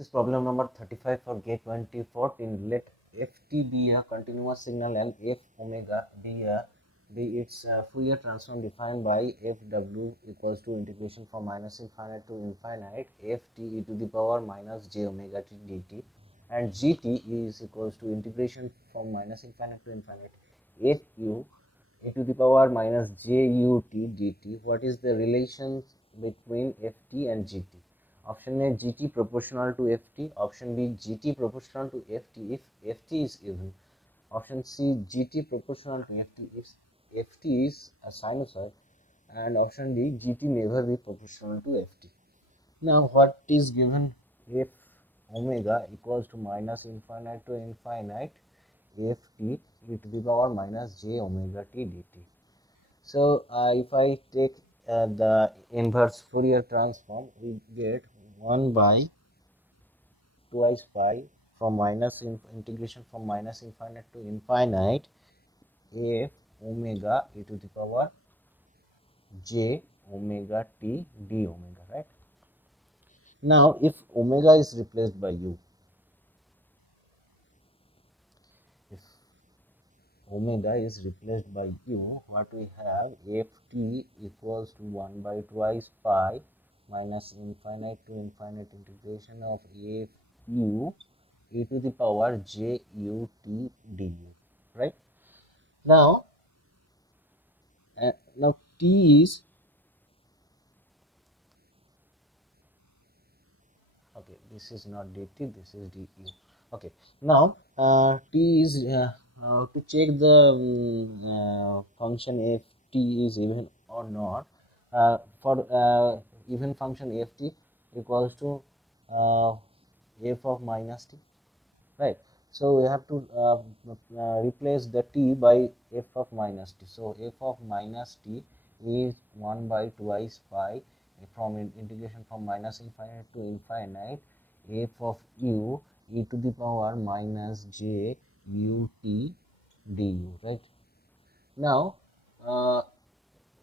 This is problem number 35 for GATE 2014. Let ft be a continuous signal and f omega be its Fourier transform defined by fw equals to integration from minus infinite to infinite ft e to the power minus j omega t dt, and gt is equals to integration from minus infinite to infinite fu e to the power minus jut dt. What is the relation between ft and gt? Option A, GT proportional to FT. Option B, GT proportional to FT if FT is even. Option C, GT proportional to FT if FT is a sinusoid. And option D, GT never be proportional to FT. Now, what is given? If omega equals to minus infinite to infinite ft e to the power minus j omega t dt. So, if I take the inverse Fourier transform, we get 1 by twice pi from integration from minus infinite to infinite f omega e to the power j omega t d omega, right? Now, if omega is replaced by u, if omega is replaced by u, what we have, ft equals to 1 by twice pi minus infinite to infinite integration of f u e to the power j u t du, right? Now, now t is okay. This is not dt. This is du. Okay. Now t is to check the function if t is even or not. For even function ft equals to f of minus t, right? So we have to replace the t by f of minus t. So f of minus t is 1 by twice pi from integration from minus infinite to infinite f of u e to the power minus j u t du, right? Now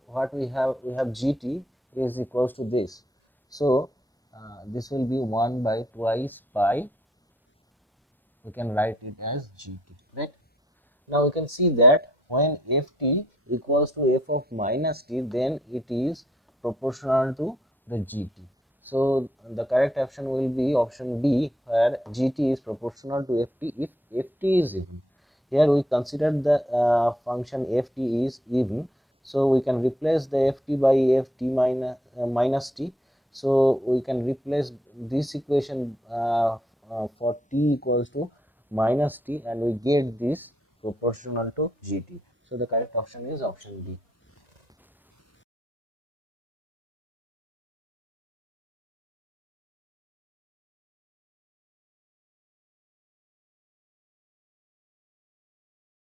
what we have gt is equals to this. So this will be 1 by twice pi. We can write it as gt, right? Now we can see that when ft equals to f of minus t, then it is proportional to the gt. So the correct option will be option B, where gt is proportional to ft if ft is even. Here we consider the function ft is even, so we can replace the ft by ft minus t. So we can replace this equation for t equals to minus t, and we get this proportional to gt. So the correct option is option B.